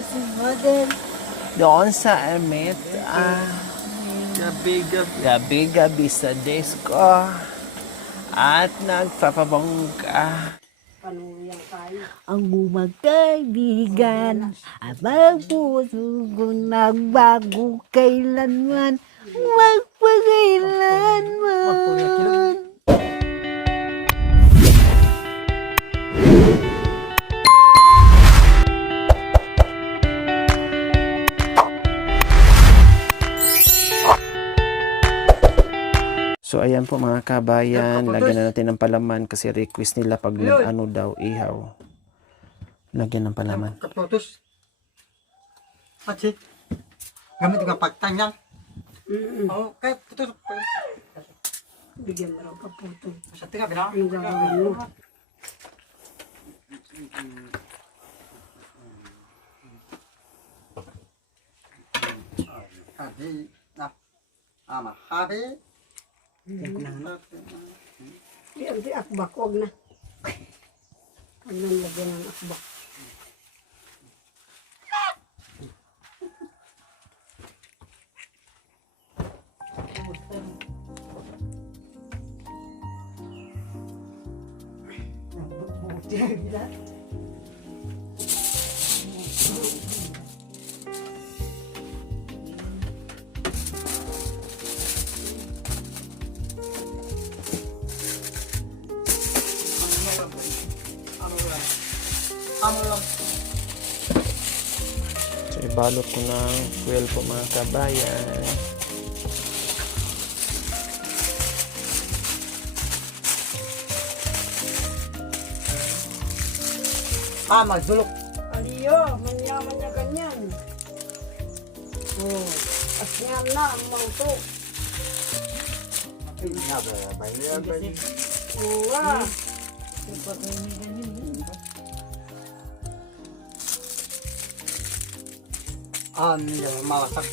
si Mother. Doon sa Ermit, gabi-gabi sa disco. At nagpapabongga. Ang magkaibigan at magpuso kung nagbago kailanman, magpagailanman. So ayan po mga kabayan, lagyan na natin ng palaman kasi request nila pag ano daw ihaw. Lagyan ng palaman. Kaputos. Achi. Gamit ka pagtanyang. Oo, kaya putos. Bigyan mo raw kaputo. Sa tiga, bina. Ang gagawin mo. Habi. Na. Ama. Habi. Yan, di akbak, huwag na. Huwag na lagyan ng akbak. So ibalot ko ng fuel po mga kabayan. Magdulok. Aliyo, manyaman niya ganyan. Oh, asyan na ang mauto. Uwa. Malasak.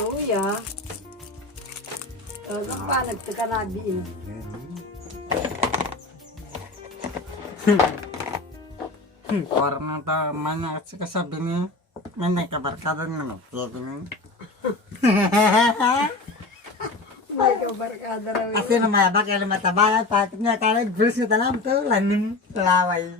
Oh, ya. Talagang pa, nagtakanadi eh. Parang nata manya kasi kasabi niya. May kabarkada naman. May kabarkada raw eh. Kasi namaya kaya matabayan. Patik niya kaya nag-bruise nyo talam to. Lanin. Laway.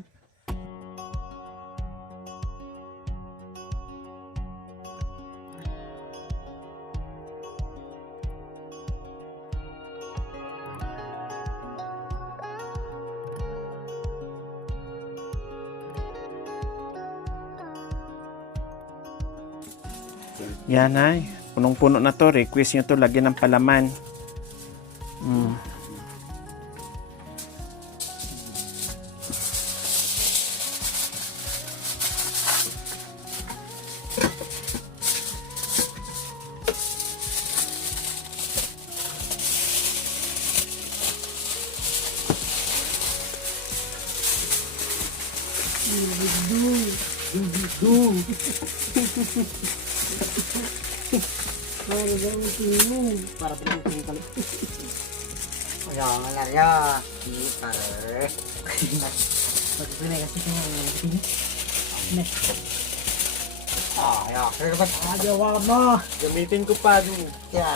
Yan ay, punong-puno na to. Request nyo to, lagyan ng palaman. Para daw tingin. Para pinagpili kami. Kaya nga larya. Para. Pagpinay kasi kanya ya. Kaya ba't ayawa mo? Gamitin ko pa doon. Kaya.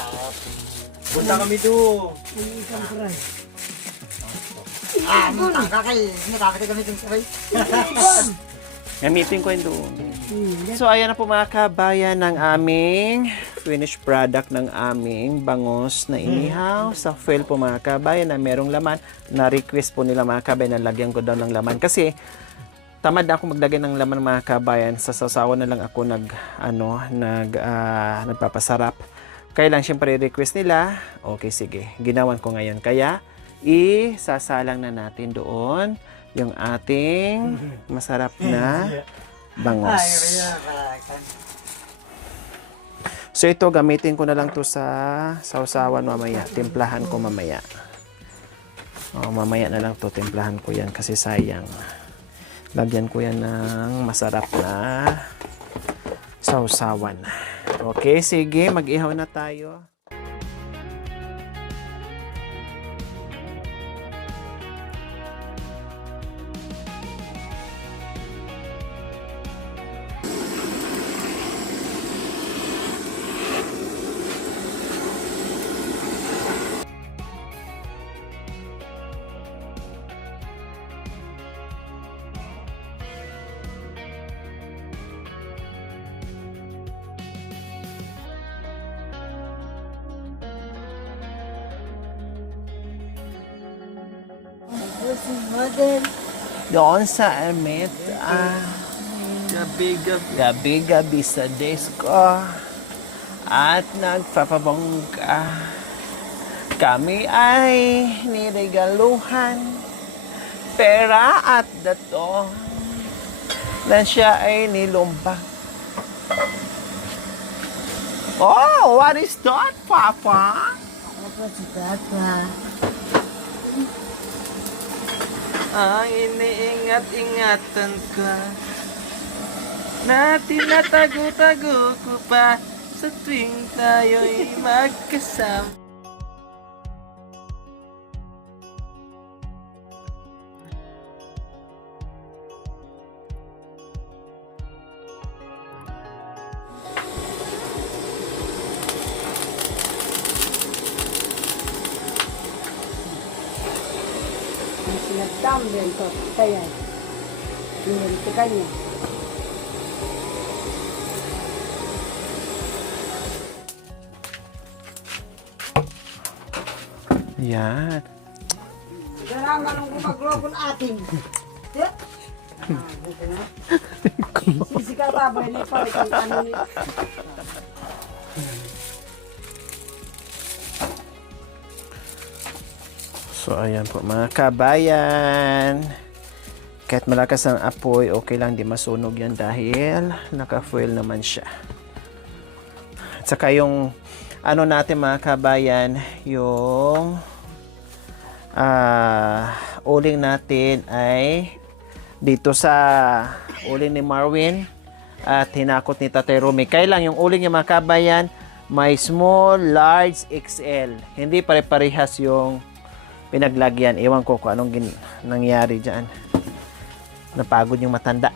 Punta kami doon. Ang isang fry. Kakay. Hindi dapat gamitin ko kayo. Gamitin ko yun doon. So ayan na po mga kabayan ng aming finished product ng aming bangus na inihaw sa foil po mga kabayan na merong laman. Na-request po nila mga kabayan na lagyan ko daw ng laman. Kasi tamad na ako maglagay ng laman mga kabayan. Sa sasawa na lang ako nagpapasarap. Kaya lang siyempre request nila. Okay, sige. Ginawan ko ngayon. Kaya isasalang na natin doon yung ating masarap na bangus. So ito, gamitin ko na lang to sa sausawan mamaya. Timplahan ko mamaya. Mamaya na lang to, timplahan ko yan kasi sayang. Lagyan ko yan ng masarap na sausawan. Okay, sige, mag-ihaw na tayo. Doon sa amit, gabi-gabi sa disco at nagpapabongga. Kami ay niregaluhan pera at dato na siya ay nilumbag. Oh, what is that, Papa? Apa si Tata? Ang iniingat-ingatan ka na tinatago-tago ko pa sa tuwing tayo'y magkasama. Sinagdambihan ko. Kaya, minunti kanya. Yan. Ganaman ang gumaglobon ating. Yeah. Sisikata ba ni pa itong ano ni... So, ayan po mga kabayan. Kahit malakas ang apoy, okay lang, di masunog yan dahil naka-foil naman siya. At saka yung ano natin mga kabayan, yung uling natin ay dito sa uling ni Marwin at hinakot ni Tatay Rumi. Kaya lang yung uling niya mga kabayan, may small, large, XL. Hindi pare-parehas yung pinaglagyan. Ewan ko kung anong nangyari dyan. Napagod yung matanda.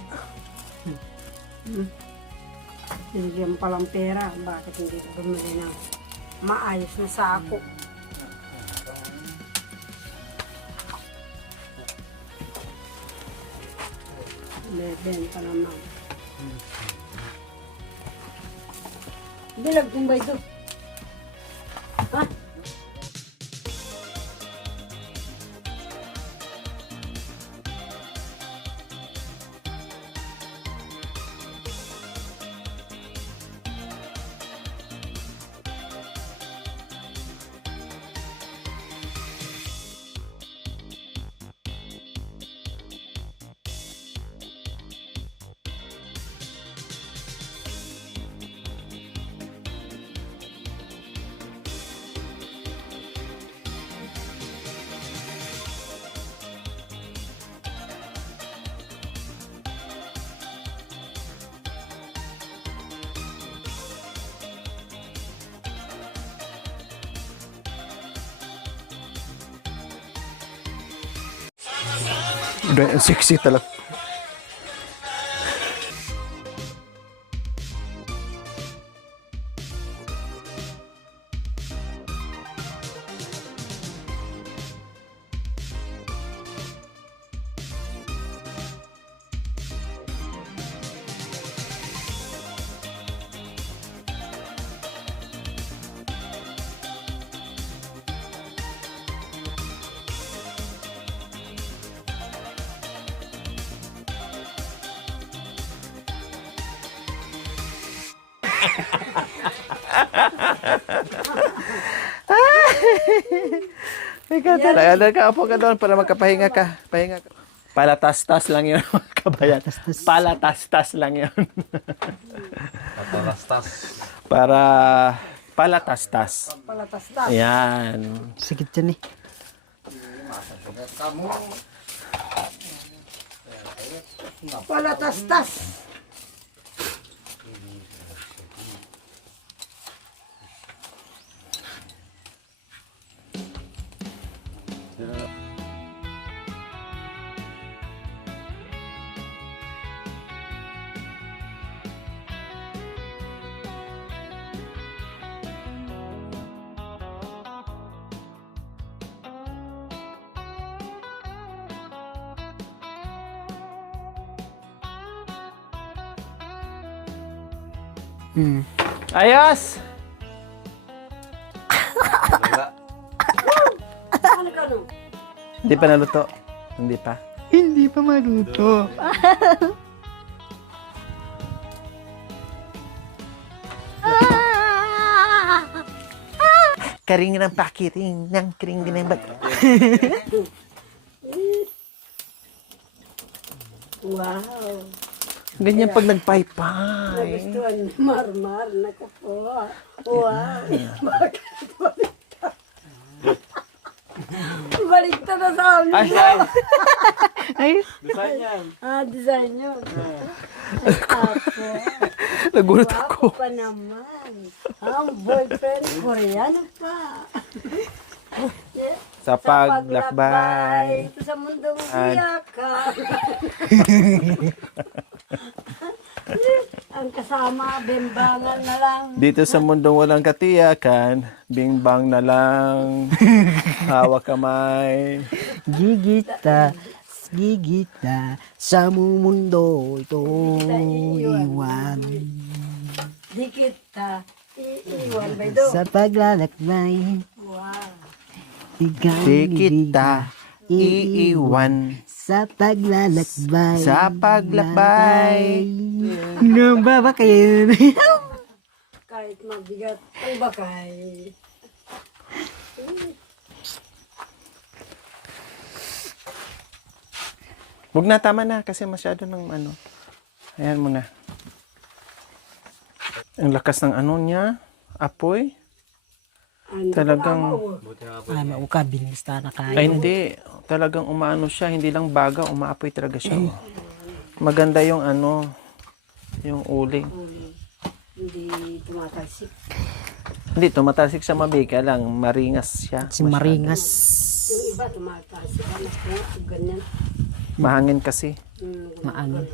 Binigyan palang pera. Bakit hindi ko bumili ng maayos na sako? Benta naman. Bilag kumbay doon. Ha? Sexy talaga. Ikaw talaga, nakaupo ka doon para magkapahinga ka. Pahinga ka. Palatas-tas lang yun, mga kabayan. Palatas-tas lang yun. Para palatas-tas. Palatas-tas. Ayan. Sikit yan eh. Palatas-tas. Ayos! Ano ka no? Hindi pa naluto. Hindi pa. Hindi pa maluto. Karing ng pakiring ng kring ng bat. Wow. Ganyan pag nagpaypay. Nagustuhan ni Marmar. Naku po. Wow. Bakit baliktad? Baliktad na sa amin. Ay, Design yun. Apo. nagulat ako. Wapo pa naman. Ang boyfriend, Koreano pa. Sa paglakbay. Sa mundong iyakan. Ang kasama, bembangan na lang. Dito sa mundong walang katiyakan, bingbang na lang. Hawak kamay. Gigita, gigita, sa mundo ito iwan. Di kita iiwan ba ito? Sa paglalakbay, Wow. ikaw Di kita iiwan sa paglalakbay. sa paglakbay. Nung baba kayo. Kahit mabigat ang bakay. Huwag na, tama na kasi masyado ng ano. Ayan mo na. Ang lakas ng ano niya, apoy. Ano Talagang, Ano ka, bilis na ay hindi. Talagang umaano siya, hindi lang baga, umaapoy talaga siya. Maganda yung ano, yung uling. Hindi tumatalsik. Hindi, tumatasik siya mabiga lang, maringas siya. Si Maringas. Yung iba tumatalsik. Ano kaya? Ganyan. Mahangin kasi. Maano.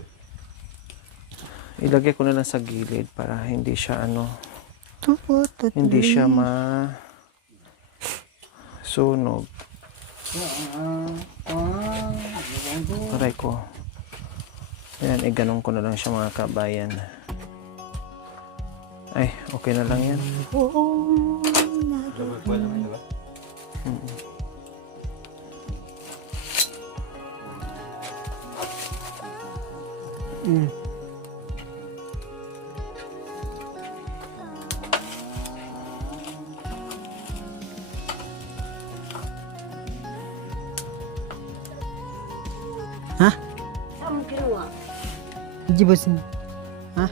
Ilagay ko na lang sa gilid para hindi siya ano, hindi siya sunog. Aray ko. Ayan, ganun ko na lang siya mga kabayan. Ay, okay na lang yan. Saan mo kinuha? Hindi ba sin... Ha?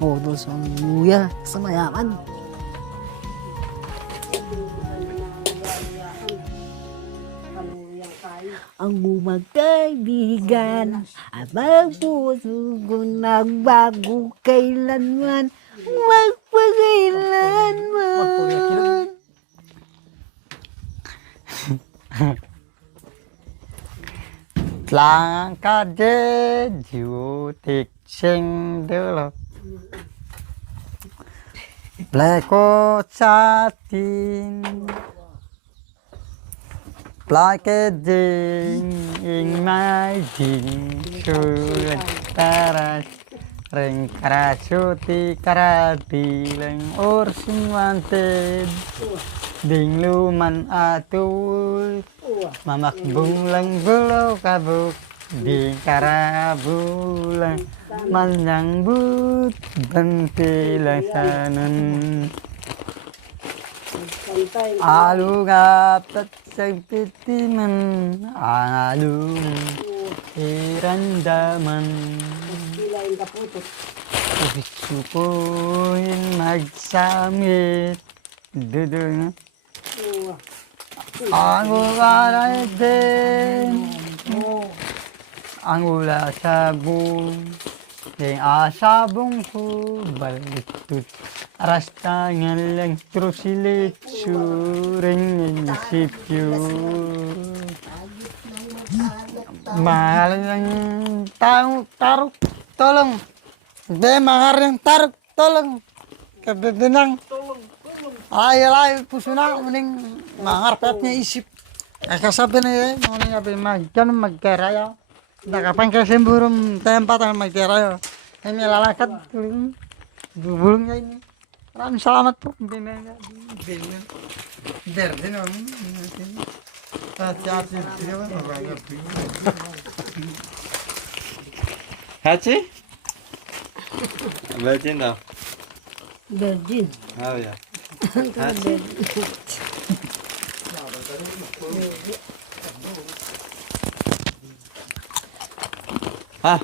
Oo, doon sa luya, sa mayaman. Panuyang tayo. Ang magkaibigan at magpuso ko nagbago kailanman. Magpagkailanman. Lang ca đê diệu tiệc sinh đưa lộc lại có cha tin lại cái đình in mai đình chưa ta ra ring kara chuti kara bilang orsin wanted ding luman atul mamakbong lang bulaw kabuk di karabulan menyambut bentilasanan Kantay. alugap at sagpitiman alung irandaman Kilain ka puto. gusto ko'y magsamit dudung Oo. ang ugaray din ang ula sabong yung asabong ko balitut rastangan lang trusilit suring sipyo mahal ng taong tarok tolong be mahal ng tarok tolong kabibinang ay puso na uling mangarpet niya isip ay kasabi na yun uling sabi ganun magkaraya nakapang kasi burong tempat ang magkaraya ay nilalakad bubulong niya ini maraming salamat po binaya berde naman hati-hati Hachi? Virgin daw. Virgin. Oh, yeah. Ha?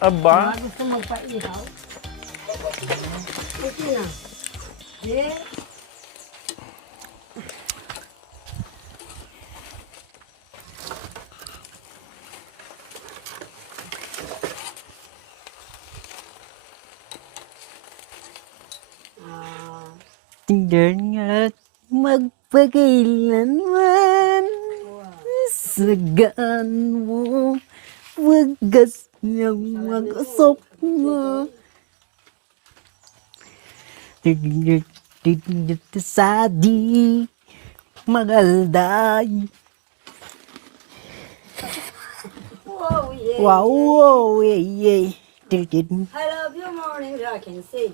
Aba. Gusto magpaihaw? Okay na. Yeah. Tinggal at magpakailanman sagaan mo wagas niyang mag-usok mo tigit sa di magalday Wow, yeah. wow yeah tigit I love you morning, I can say.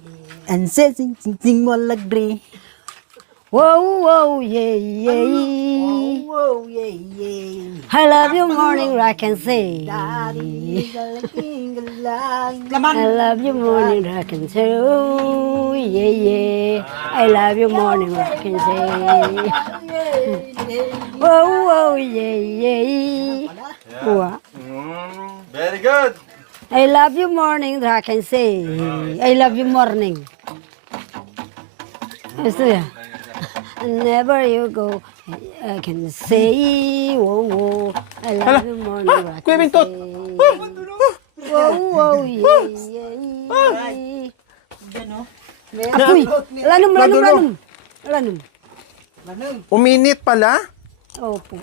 and says sing mo lagre wow yeah Wow, yeah, yeah. I love you morning rock and say Daddy, galing. I love you morning rock and say oh yeah I love you morning rock and say oh yeah wow. Very good. I love you morning rock and say I love you morning gusto ya never you go I can say whoa I love you morning rock Kuya and Bintot. say whoa yeah Apoy, lanum. Uminit pala? Opo.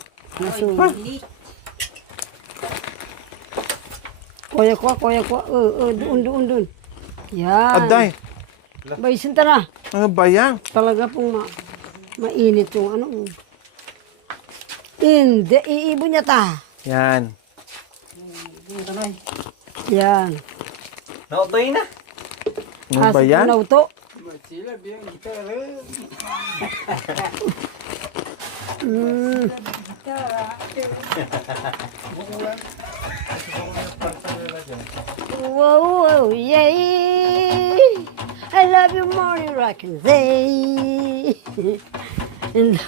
Kuya ko. Doon. Yan. Aday. Baisin na. Ano ba yan? Talaga pong mainit yung ano. Hindi, iibon niya ta. Yan. Yan. Nautoy na. Ano ba yan? Nauto. Whoa, yay! I love you morning rock and say. And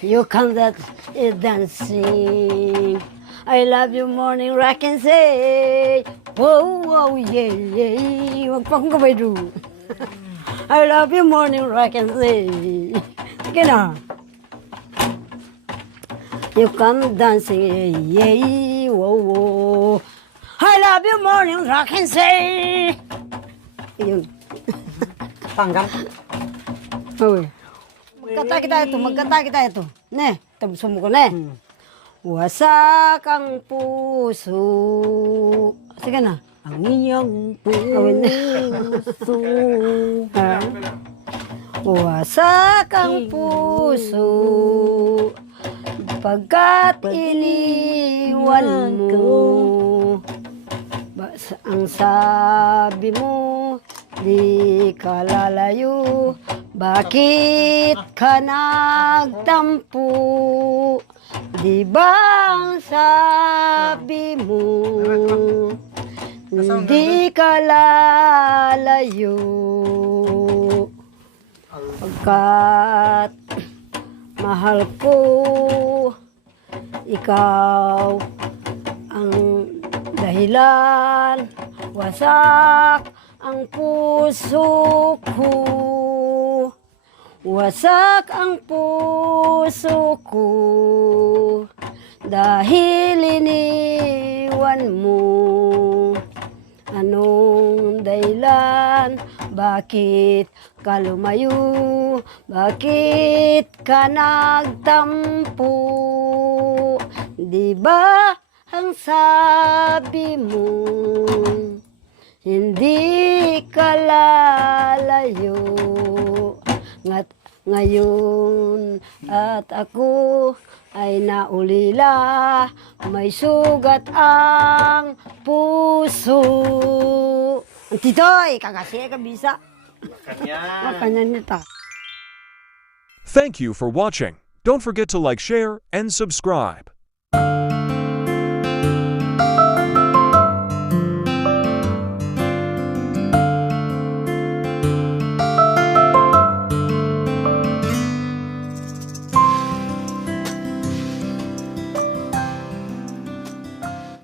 you come that dancing. I love you morning rock and say. Whoa, yay! Wag pa akong kamay doon. I love you morning rock and say. Sige na. You come dancing, yay, whoa. I love you morning rock and say. Yun. Panggang. Uy. Magkanta kita ito. Ne, tabusun mo ko ne. Wasak ang puso. Sige na. ang inyong puso. Ah, Wasak ang puso pagkat iniwan mo. Ang sabi mo, di ka lalayo. Bakit ka nagtampo? Di ba ang sabi mo, di ka lalayo? Pagkat mahal ko ikaw ang dahilan, wasak ang puso ko, wasak ang puso ko, dahil iniwan mo. Anong dahilan? Bakit ka lumayo? Bakit ka nagtampo? Di ba ang sabi mo, hindi ka lalayo? Ngayon at ako ay naulila, may sugat ang puso. Ang titoy, kakasi kabisa. Makanya nita. Thank you for watching. Don't forget to like, share, and subscribe.